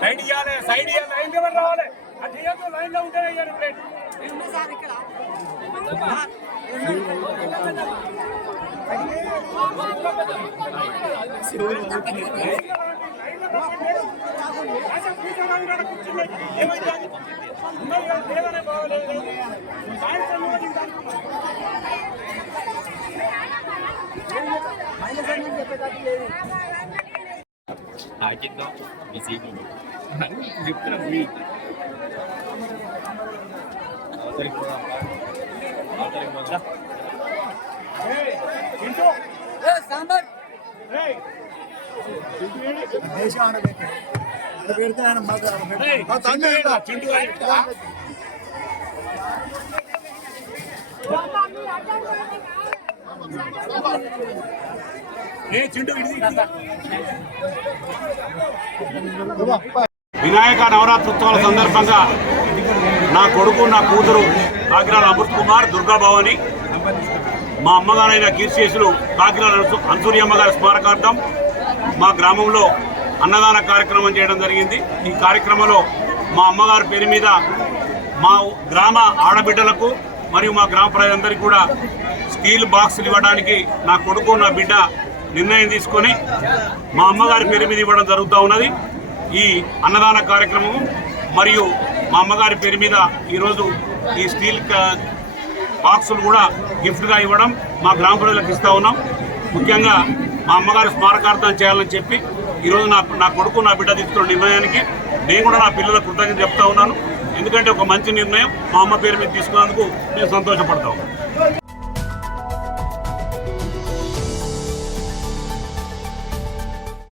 Side ఇవ్వాలి, side ఇవ్వాలి, line లో రావాలి. అది ఏదో లైన్ లో ఉంటే ఇవ్వాలి ప్లేట్. సార్ ఇక్కడ ఆకిద్దాం బిజీగా చెప్తున్నా అవతరికి పోదాం అవతరికి పోదా సాంబార్ వినాయక నవరాత్రోత్సవాల సందర్భంగా నా కొడుకు నా కూతురు కాకినాడ అమృత్ కుమార్ దుర్గా భవాని మా అమ్మగారైన కీర్తిశేషులు కాకినాడ అన్సూర్యమ్మ గారి స్మారకార్థం మా గ్రామంలో అన్నదాన కార్యక్రమం చేయడం జరిగింది. ఈ కార్యక్రమంలో మా అమ్మగారి పేరు మీద మా గ్రామ ఆడబిడ్డలకు మరియు మా గ్రామ ప్రజలందరికీ కూడా స్టీల్ బాక్సులు ఇవ్వడానికి నా కొడుకు నా బిడ్డ నిర్ణయం తీసుకొని మా అమ్మగారి పేరు మీద ఇవ్వడం జరుగుతూ ఉన్నది. ఈ అన్నదాన కార్యక్రమం మరియు మా అమ్మగారి పేరు మీద ఈరోజు ఈ స్టీల్ బాక్సులు కూడా గిఫ్ట్గా ఇవ్వడం మా గ్రామ ప్రజలకు ఇస్తూ ఉన్నాం. ముఖ్యంగా మా అమ్మగారి స్మారకార్థం చేయాలని చెప్పి ఈరోజు నా కొడుకు నా బిడ్డ తీసుకున్న నిర్ణయానికి నేను కూడా నా పిల్లలకు కృతజ్ఞత చెప్తా ఉన్నాను. ఎందుకంటే ఒక మంచి నిర్ణయం మా అమ్మ పేరు మీద తీసుకున్నందుకు నేను సంతోషపడతాను.